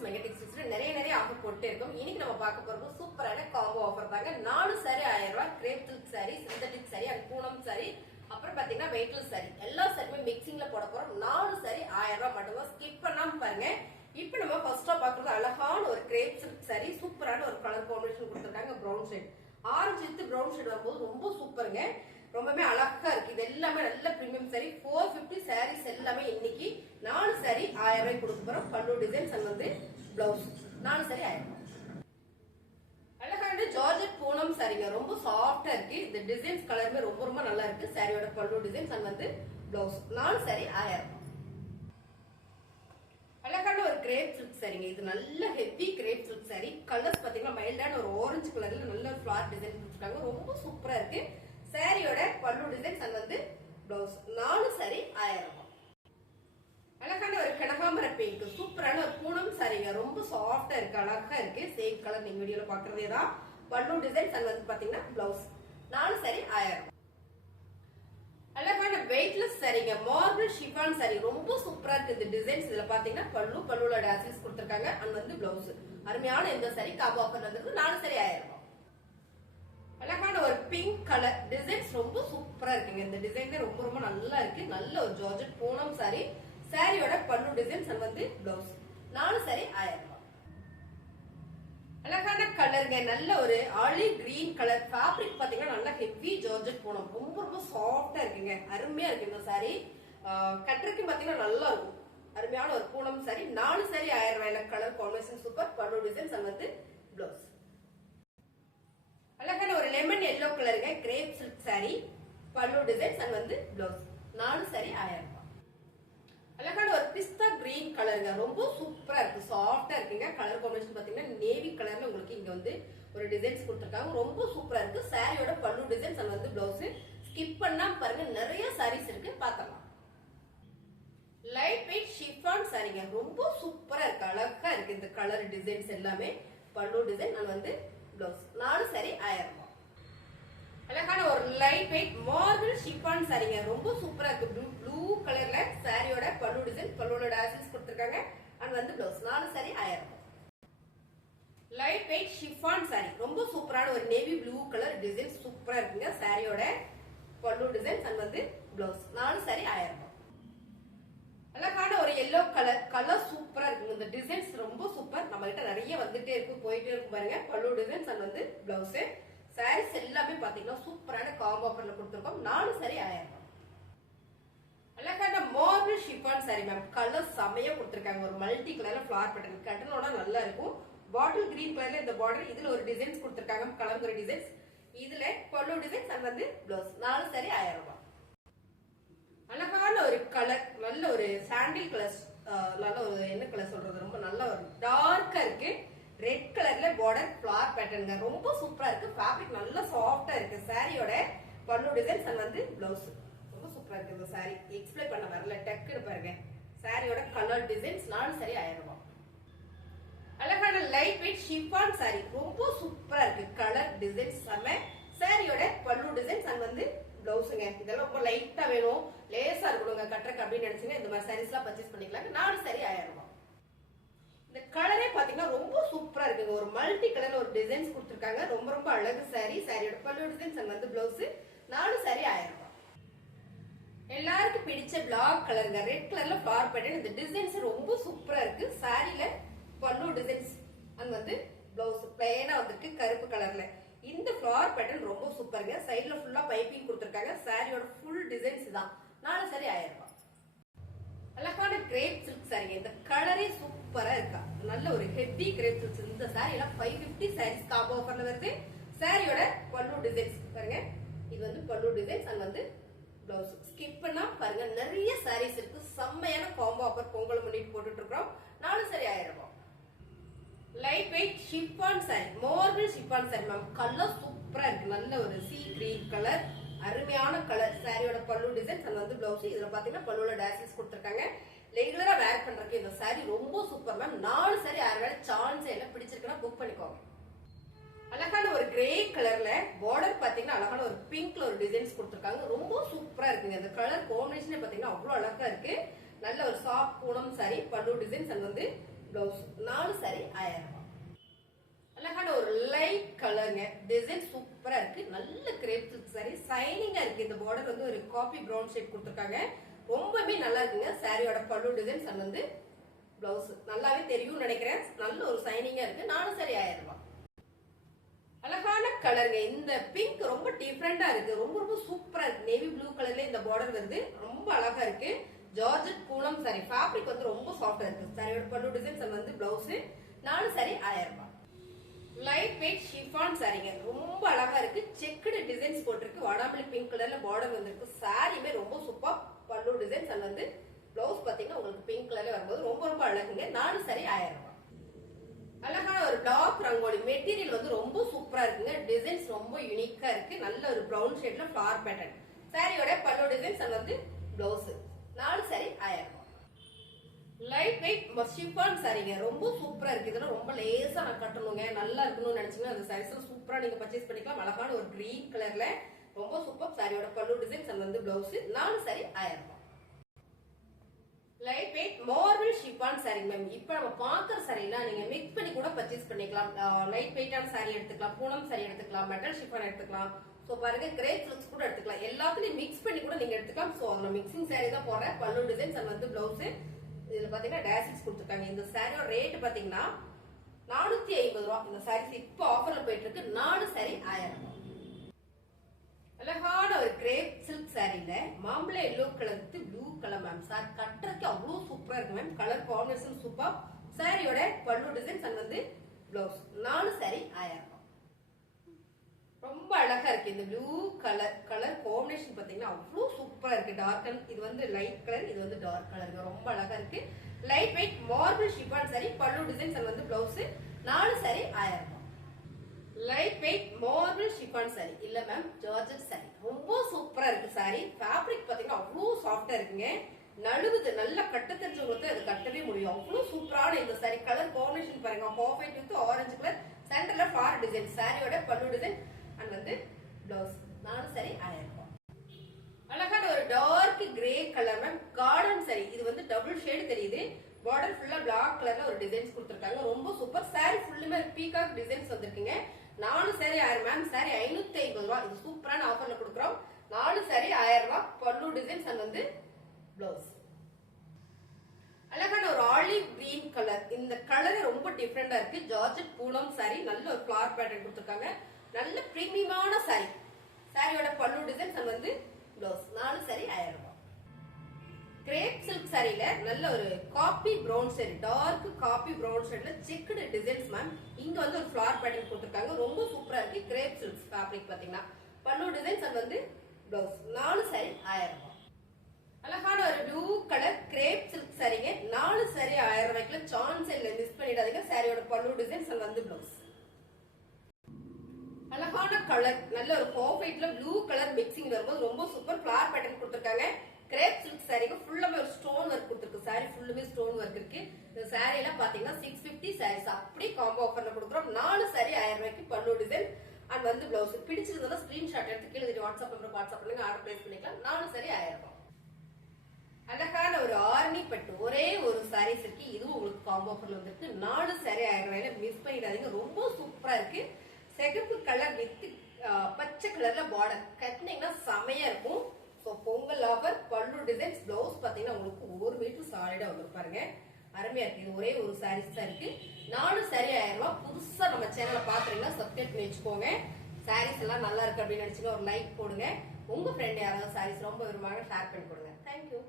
Offers mega நிறைய நிறைய offer போட்டு இருக்கும். இன்னைக்கு நம்ம பார்க்க போறது சூப்பரான காம்போ ஆஃபர் தாங்க. நாலு சாரி ஆயிரம் ரூபாய். Crepe silk sari synthetic sari and Poonam sari அப்புறம் பாத்தீங்கன்னா வெயிட்லெஸ் சாரி எல்லா சாரியுமே மிக்சிங்ல போட போறோம். நாலு சாரி ஆயிரம் ரூபாய் மட்டும்தான். ஸ்கிப் பண்ணாம பாருங்க. இப்போ நம்ம ஃபர்ஸ்டா பாக்குறது அழகான ஒரு கிரேப் சில்க் சாரி சூப்பரான ஒரு கலர் காம்பினேஷன் கொடுத்துருக்காங்க brown shade orange with brown shade வரும்போது ரொம்ப சூப்பருங்க. ரொம்பவே அழகா இருக்கு. இது எல்லாமே நல்ல premium sari four fifty saris எல்லாமே இன்னைக்கு நாலு சாரி ஆயிரம் ரூபாய் கொடுக்க போறோம். பல்லு டிசைன்ஸ் அண்ட் வந்து பிளவுஸ் நாலு சாரி ஆயிரம் அழகான ஜார்ஜெட் பூனம் சாரிங்க ரொம்ப சாஃப்டா இருக்கு. இந்த டிசைன்ஸ் கலருமே ரொம்ப ரொம்ப நல்லா இருக்கு. சாரியோட பல்லு டிசைன்ஸ் அண்ட் வந்து பிளவுஸ் நாலு சாரி ஆயிரம் அழகான ஒரு கிரேப் சில்க் சாரிங்க இது நல்ல heavy crepe silk sari colours பாத்தீங்கன்னா மைல்டான ஒரு ஆரஞ்சு கலர்ல நல்ல ஃபிளார் டிசைன் கொடுத்துருக்காங்க. ரொம்ப சூப்பரா இருக்கு. சாரியோட பல்லு டிசைன்ஸ் அண்ட் வந்து பிளவுஸ் நாலு சாரி ஆயிரம் அழகான ஒரு கனகாமர பிங்க் சூப்பரான ஒரு பூனம் சாரிங்க ரொம்ப சாஃப்டா இருக்கு அழகா இருக்கு. சேம் கலர் நீங்க வீடியோல பாக்குறதே தான். பல்லு டிசைன்ஸ் அண்ட் வந்து பாத்தீங்கன்னா பிளவுஸ் நாலு சாரி ஆயிரம் அழகான வெயிட்லெஸ் சரிங்க மார்பிள் ஷிஃபான் சாரி ரொம்ப சூப்பரா இருக்கு இந்த டிசைன்ஸ் இதுல பாத்தீங்கன்னா பல்லு பல்லுல டாசில்ஸ் கொடுத்துருக்காங்க. அண்ட் வந்து பிளவுஸ் அருமையான இந்த சாரி காம்போ ஆஃபர் வந்திருக்கு நாலு சாரி ஆயிரம் ரூபாய். அழகான ஒரு பிங்க் கலர் டிசைன்ஸ் ரொம்ப சூப்பரா இருக்குங்க. இந்த டிசைன் ரொம்ப ரொம்ப நல்லா இருக்கு. நல்ல ஒரு ஜார்ஜெட் பூனம் சாரி சாரியோட பல்லு டிசைன்ஸ் அண்ட் வந்து பிளவுஸ் நாலு சாரி ஆயிரம் அழகான கலருங்க நல்ல ஒரு ஆலி கிரீன் கலர் ஃபேப்ரிக் பாத்தீங்கன்னா நல்லா ஹெவி ஜார்ஜெட் போனோம். ரொம்ப ரொம்ப சாஃப்டா இருக்குங்க. அருமையா இருக்கு இந்த சாரி கட்டுறதுக்கு பாத்தீங்கன்னா நல்லா இருக்கும். அருமையான ஒரு பூனம் சாரி நாலு சாரி ஆயிரம் ரூபாயில colour combination super pallu designs and வந்து பிளவுஸ் லெமன் எல்லோ கலருங்க crepe silk sari pallu designs and வந்து பிளவுஸ் நாலு சாரி ஆயிரம் ரூபாய். அழகான ஒரு பிஸ்தா கிரீன் கலருங்க ரொம்ப சூப்பரா இருக்கு. சாஃப்டா இருக்குங்க. கலர் காம்பினேஷன் பாத்தீங்கன்னா நேவி கலர்ல உங்களுக்கு இங்க வந்து ஒரு டிசைன்ஸ் கொடுத்துருக்காங்க. ரொம்ப சூப்பரா இருக்கு. சாரியோட பல்லு டிசைன்ஸ் அண்ட் வந்து பிளவுஸ் ஸ்கிப் பண்ணா பாருங்க நிறைய சாரீஸ் இருக்கு. பாத்தலாம் லைட் வெயிட் ஷிஃபான் சாரிங்க ரொம்ப சூப்பரா இருக்கு. அழகா இருக்கு. இந்த கலர் டிசைன்ஸ் எல்லாமே. பல்லு டிசைன் அண்ட் வந்து பிளவுஸ் நாலு சாரி ஆயிரம் ரூபாய். அழகான ஒரு லைட் வெயிட் மார்பிள் ஷிஃபான் சாரிங்க. ரொம்ப சூப்பரா இருக்கு. ப்ளூ ப்ளூ கலர்ல சாரியோட பல்லு டிசைன் பல்லோட டாசல்ஸ் கொடுத்துருக்காங்க. அண்ட் வந்து பிளவுஸ் நாலு சாரி ஆயிரம் லைட் வெயிட் ஷிஃபான் சாரி ரொம்ப சூப்பரான ஒரு நேவி ப்ளூ கலர் டிசைன் சூப்பரா இருக்குங்க. சாரியோட பல்லு டிசைன்ஸ் அண்ட் வந்து பிளவுஸ் நாலு சாரி ஆயிரம் அழகான ஒரு எல்லோ கலர் கலர் சூப்பரா இருக்குங்க. இந்த டிசைன்ஸ் ரொம்ப சூப்பர். நம்ம கிட்ட நிறைய வந்துட்டே இருக்கும் போயிட்டே இருக்கும் பாருங்க. பல்லு டிசைன்ஸ் அண்ட் வந்து பிளவுஸ் சாரீஸ் எல்லாமே பாத்தீங்கன்னா சூப்பரான காம்போ ஆஃபர்ல கொடுத்துருக்கோம். நாலு சாரி ஆயிரம் ரூபாய். அழகான marble chiffon sari ma'am colour செமையா கொடுத்துருக்காங்க. ஒரு மல்டி கலர்ல ஃபிளார் பேட்டர்ன் கட்டனோட நல்லா இருக்கும். பாட்டில் கிரீன் கலர்ல இந்த பார்டர் இதுல ஒரு டிசைன்ஸ் கொடுத்துருக்காங்க கலங்குற டிசைன்ஸ் இதுல பல்லு டிசைன்ஸ் அண்ட் வந்து பிளவுஸ் நாலு சாரி ஆயிரம் ரூபாய். அழகான ஒரு கலர் நல்ல ஒரு சாண்டில் கலர் நல்ல ஒரு என்ன கலர் சொல்றது? ரொம்ப நல்ல ஒரு டார்க்கா இருக்கு. ரெட் கலர்ல பார்டர் ஃபிளார் பேட்டர்னுங்க ரொம்ப சூப்பரா இருக்கு. ஃபேப்ரிக் நல்ல சாஃப்டா இருக்கு. சாரியோட பல்லு டிசைன்ஸ் அண்ட் வந்து பிளவுஸ் ரொம்ப சூப்பரா இருக்கு இந்த சாரி எக்ஸ்பிளைன் பண்ண வரல. டக்குன்னு பாருங்க. சாரியோட கலர் டிசைன்ஸ் நாலு சாரி ஆயிரம் ரூபாய் அழகான லைட் வெயிட் ஷிஃபான் சாரி ரொம்ப சூப்பரா இருக்கு. கலர் டிசைன்ஸ் செம்ம சாரியோட பல்லு டிசைன்ஸ் அண்ட் வந்து பிளவுஸுங்க இதெல்லாம் ரொம்ப லைட்டா வேணும். லேசா இருக்கணுங்க. கட்டுறக்கு அப்படின்னு நினைச்சுங்க இந்த மாதிரி சாரீஸ் எல்லாம் பர்ச்சேஸ் பண்ணிக்கலாம் நாலு சாரி ஆயிரம் ரூபாய் இந்த கலரே பாத்தீங்கன்னா ரொம்ப பாருங்க ஒரு மல்டி கலர் ஒரு டிசைன்ஸ் கொடுத்துருக்காங்க. ரொம்ப ரொம்ப அழகு சாரி சாரியோட பல்லு டிசைன்ஸ் அண்ட் வந்து பிளவுஸ் நாலு சாரி ஆயிரம் ரூபாய் எல்லாருக்கும் பிடிச்ச பிளாக் கலருங்க ரெட் கலர்ல ஃபிளார் பேட்டர்ன் இந்த டிசைன்ஸ் ரொம்ப சூப்பரா இருக்கு. சாரியில பல்லு டிசைன்ஸ் அண்ட் வந்து பிளவுஸ் பிளேனா வந்திருக்கு கருப்பு கலர்ல இந்த ஃபிளார் பேட்டர்ன் ரொம்ப சூப்பருங்க சைட்ல ஃபுல்லா பைப்பிங் கொடுத்துருக்காங்க. சாரியோட ஃபுல் டிசைன்ஸ் தான். நாலு சாரி ஆயிரம் ரூபாய் அழகான கிரேப் சில்க் சாரி இந்த கலரே சூப்பரா இருக்கா. நல்ல ஒரு ஹெவி கிரேப் சில்க் இந்த சாரி எல்லாம் ஃபைவ் பிப்டி சாரீஸ் காம்போ ஆஃபர்ல வருது. சாரியோட பல்லு டிசைன்ஸ் பாருங்க. இது வந்து பல்லு டிசைன்ஸ் அண்ட் வந்து பிளவுஸ் ஸ்கிப் பண்ணா பாருங்க. நிறைய சாரீஸ் இருக்கு. செம்மையான காம்போ ஆஃபர் பொங்கல் முன்னிட்டு போட்டுட்டு இருக்கிறோம். நாலு சரி ஆயிரம் ரூபாய். லைட் வெயிட் ஷிப்பான் சாரி மோர்கள் ஷிப்பான் சாரி மேம் கலர் சூப்பரா இருக்கு. நல்ல ஒரு சீ கிரீன் கலர் அருமையான கலர் சாரியோட பல்லு டிசைன்ஸ் அண்ட் வந்து பிளவுஸ் இதுல பாத்தீங்கன்னா பல்லுல டேசஸ் கொடுத்துருக்காங்க. ரெகுலரா வேர் பண்றதுக்கு இந்த சாரி ரொம்ப சூப்பர் மேம் நாலு சாரி ஆறு வேலை சான்ஸ் எல்லாம் பிடிச்சிருக்குன்னா புக் பண்ணிக்கோங்க. அழகான ஒரு கிரே கலர்ல பார்டர் பாத்தீங்கன்னா அழகான ஒரு பிங்க்ல ஒரு டிசைன்ஸ் கொடுத்துருக்காங்க. ரொம்ப சூப்பரா இருக்குங்க. இந்த கலர் காம்பினேஷனே பாத்தீங்கன்னா அவ்வளவு அழகா இருக்கு. நல்ல ஒரு soft Poonam sari pallu designs and வந்து பிளவுஸ் நாலு சாரி ஆயிரம் ரூபாய். அழகான ஒரு லைட் கலருங்க டிசைன் சூப்பரா இருக்கு. நல்ல கிரேப் சில்க் சாரி சைனிங்கா இருக்கு. இந்த பார்டர் வந்து ஒரு காபி ப்ரௌன் ஷேட் கொடுத்துருக்காங்க. ரொம்பவே நல்லா இருக்குங்க. சாரியோட பல்லு டிசைன்ஸ் அண்ட் வந்து பிளவுஸ் நல்லாவே தெரியும்னு நினைக்கிறேன். நல்ல ஒரு சைனிங்கா இருக்கு. நாலு சாரி ஆயிரம் ரூபாய். அழகான கலருங்க இந்த பிங்க் ரொம்ப டிஃப்ரெண்டா இருக்கு. ரொம்ப ரொம்ப சூப்பரா இருக்கு. நேவி ப்ளூ கலர்ல இந்த பார்டர் வருது. ரொம்ப அழகா இருக்கு. ஜார்ஜ் பூனம் சாரி ஃபேப்ரிக் வந்து ரொம்ப சாஃப்டா இருக்கு. சாரியோட பல்லு டிசைன்ஸ் வந்து பிளவுஸ் நாலு சாரி ஆயிரம் ரூபாய். லைட் வெயிட் ஷிஃபான் சாரிங்க ரொம்ப அழகா இருக்கு. செக்குடு டிசைன்ஸ் போட்டிருக்கு. வாடாமல்லி பிங்க் கலர்ல பார்டர் வந்திருக்கு. சாரியுமே ரொம்ப சூப்பர் பல்லு டிசைன்ஸ் அண்ட் வந்து பிளவுஸ் பாத்தீங்கன்னா உங்களுக்கு பிங்க் கலர்ல வரும்போது ரொம்ப ரொம்ப அழகுங்க. நாலு சாரி ஆயிரம் ரூபாய். அழகான ஒரு டார்க் ரங்கோலி. மெட்டீரியல் வந்து ரொம்ப சூப்பரா இருக்குங்க. டிசைன்ஸ் ரொம்ப யூனிக்கா இருக்கு. நல்ல ஒரு ப்ரௌன் ஷேட்ல ஃபிளார் பேட்டர்ன் சாரியோட பல்லு டிசைன்ஸ் அண்ட் வந்து பிளவுஸ் நாலு சாரி ஆயிரம் ரூபாய். லைட் வெயிட் ஷிஃபான் சாரிங்க ரொம்ப சூப்பரா இருக்கு. இதெல்லாம் ரொம்ப லேசா நான் கட்டணுங்க. நல்லா இருக்கணும்னு நினைச்சீங்கன்னா அந்த சாரீஸ் சூப்பரா நீங்க பர்ச்சேஸ் பண்ணிக்கலாம். அழகான ஒரு கிரீன் கலர்ல ரொம்ப சூப்பர் சாரியோட பல்லு டிசைன்ஸ் அந்த வந்து பிளவுஸ் நாலு சாரி ஆயிரம் ரூபாய். Light weight marble chiffon sari ma'am இப்போ நம்ம பாக்குற சாரீலாம் நீங்க மிக்ஸ் பண்ணி கூட பர்ச்சேஸ் பண்ணிக்கலாம். லைட் வெயிட்டான சாரி எடுத்துக்கலாம். பூனம் சாரி எடுத்துக்கலாம். மெட்டல் ஷிஃபான் எடுத்துக்கலாம். ஸோ பாருங்க கிரேப் சில்க்ஸ் கூட எடுத்துக்கலாம். எல்லாத்துலயும் மிக்ஸ் பண்ணி கூட நீங்க எடுத்துக்கலாம். ஸோ நான் மிக்சிங் சாரி தான் போடுறேன். பல்லு டிசைன்ஸ் அது வந்து பிளவுஸ் இதுல பாத்தீங்கன்னா டேசிக்ஸ் கொடுத்துருக்காங்க. இந்த சாரியோட ரேட் பாத்தீங்கன்னா நானூத்தி ஐம்பது ரூபா. இந்த சாரீஸ் இப்போ ஆஃபர்ல போயிட்டு இருக்கு நாலு சாரி ஆயிரம். அழகான ஒரு கிரேப் சில்க் சாரீல மாம்பழ yellow colour with blue colour ma'am sir கட்டுறதுக்கு அவ்வளவு சூப்பரா இருக்கு மேம் கலர் காம்பினேஷன் சூப்பர் சாரியோட பல்லு டிசைன்ஸ் அண்ட் வந்து பிளவுஸ் நாலு சாரி ஆயிரம். ரொம்ப அழகா இருக்கு. இந்த ப்ளூ கலர் கலர் காம்பினேஷன் பாத்தீங்கன்னா அவ்வளவு சூப்பரா இருக்கு. டார்க் இது வந்து லைட் கலர் இது வந்து டார்க் கலர் ரொம்ப அழகா இருக்கு. Light weight marble chiffon sari pallu designs and வந்து பிளவுஸ் நாலு சாரி ஆயிரம் ரூபாய். Light weight marble chiffon sari இல்ல மேம் ஜார்ஜட் சாரி ரொம்ப சூப்பரா இருக்கு சாரி ஃபேப்ரிக் பாத்தீங்கன்னா அவ்வளவு சாஃப்டா இருக்குங்க. நழுவுது நல்லா கட்ட தெரிஞ்சவங்களுக்கு அது கட்டவே முடியும். அவ்வளவு சூப்பரான இந்த சாரி கலர் காம்பினேஷன் பாருங்க. Off white with orange colour சென்டர்ல ஃபார் டிசைன் சாரியோட பல்லு டிசைன் அண்ட் வந்து பிளவுஸ் நாலு சாரி ஆயிரம் ரூபாய். அழகான ஒரு dark grey colour ma'am garden sari இது வந்து டபுள் ஷேடு தெரியுது. பார்டர் ஃபுல்லா பிளாக் கலர்ல ஒரு டிசைன்ஸ் கொடுத்துருக்காங்க. ரொம்ப சூப்பர் சாரி ஃபுல்லுமே பீகாக் டிசைன்ஸ் வந்திருக்குங்க. நாலு சாரி ஆயிரம் மேம் சாரி ஐநூத்தி ஐம்பது ரூபா. இது சூப்பரான ஆஃபர்ல கொடுக்குறோம். நாலு சாரி ஆயிரம் ரூபா. பல்லு டிசைன்ஸ் அண்ட் வந்து பிளவுஸ் அழகான ஒரு ஆலிவ் கிரீன் கலர் இந்த கலர் ரொம்ப டிஃப்ரெண்டா இருக்கு. ஜார்ஜெட் பூனம் சாரி நல்ல ஒரு ஃபிளவர் பேட்டர்ன் கொடுத்துருக்காங்க. நல்ல பிரீமியமான சாரி சாரியோட பல்லு டிசைன்ஸ் அண்ட் வந்து பிளவுஸ் நாலு சரி ஆயிரம் ரூபாய் கிரேப் சில்க் சரியில நல்ல ஒரு coffee brown shade dark coffee brown ஷேட்ல checked designs ma'am இங்க வந்து ஒரு ஃபிளார் பேட்டர்ன் கொடுத்துருக்காங்க. ரொம்ப சூப்பரா இருக்கு கிரேப் சில்க் ஃபேப்ரிக் பாத்தீங்கன்னா. பல்லு டிசைன்ஸ் அது வந்து பிளவுஸ் நாலு சரி ஆயிரம் ரூபாய் அழகான ஒரு ப்ளூ கலர் கிரேப் சில்க் சரிங்க நாலு சரி ஆயிரம் ரூபாய்க்குள்ள சான்ஸ் இல்லை மிஸ் பண்ணிடாதீங்க சாரியோட பல்லு டிசைன்ஸ் வந்து பிளவுஸ் அழகான கலர் நல்ல ஒரு பர்ஃபெக்ட்ல ப்ளூ கலர் மிக்சிங் வரும்போது ரொம்ப சூப்பர் ஃபிளார் பேட்டர்ன் கொடுத்துருக்காங்க. கிரேப் சில்க் சாரிக்கு ஃபுல்லாமே ஒரு ஸ்டோன் ஒர்க் கொடுத்துருக்கு. சாரி ஃபுல்லுமே ஸ்டோன் ஒர்க் இருக்கு. இந்த சாரி எல்லாம் பாத்தீங்கன்னா சிக்ஸ் பிப்டி சாரீஸ் அப்படியே காம்போ ஆஃபர்ல கொடுக்குறோம். நாலு சாரி ஆயிரம் ரூபாய்க்கு பல்லு டிசைன் அண்ட் வந்து பிளவுஸ் பிடிச்சிருந்தா ஸ்கிரீன்ஷாட் எடுத்து கீழே வாட்ஸ்அப் நம்பர் வாட்ஸ்அப் பண்ணுங்க. ஆர்டர் பிளேஸ் பண்ணிக்கலாம். நாலு சாரி ஆயிரம் ரூபாய். அழகான ஒரு ஆர்மி பட்டு ஒரே ஒரு சாரீஸ் இருக்கு. இதுவும் உங்களுக்கு காம்போ ஆஃபர்ல வந்திருக்கு. நாலு சாரி ஆயிரம் ரூபாயில மிஸ் பண்ணிடாதீங்க. ரொம்ப சூப்பரா இருக்கு. சிகப்பு கலர் வித்து பச்சை கலர்ல பார்டர் கட்டினீங்கன்னா செமையா இருக்கும். So Pongal offer pallu designs blouse பார்த்தீங்கன்னா உங்களுக்கு ஒரு மீட்டர் சாலிடா வந்து பாருங்க. அருமையா இருக்கு. இது ஒரே ஒரு சாரீஸ் தான் இருக்கு. நாலு சாரி ஆயிரம் ரூபாய். புதுசா நம்ம சேனலை பாத்துறீங்கன்னா சப்ஸ்கிரைப் பண்ணி வச்சுக்கோங்க. சாரீஸ் எல்லாம் நல்லா இருக்கு அப்படின்னு நினைச்சீங்க ஒரு லைக் போடுங்க. உங்க ஃப்ரெண்ட் யாராவது சாரீஸ் ரொம்ப விரும்பாங்க ஷேர் பண்ணி கொடுங்க. தேங்க்யூ